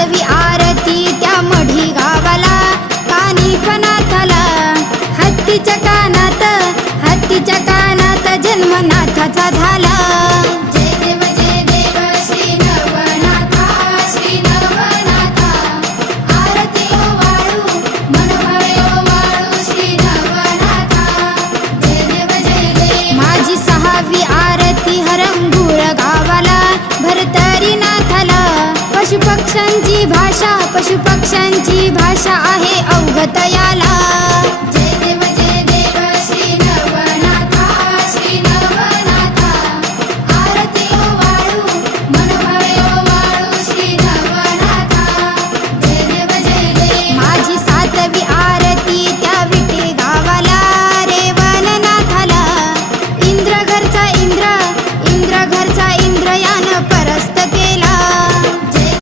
वाजवी आरती त्या मढी गावाला, कानी पनाथाला हत्तीच्या कानात जन्मनाथाचा झाला. जय देव श्री नवनाथा, श्री नवनाथा. आरती ओवाळू मनोभावे ओवाळू श्री नवनाथा. जय देव माझी 6वी आरती हरंगुळ गावाला, भरतरी नाथाला. पशुपक्ष्यांची भाषा आहे अवगत याला.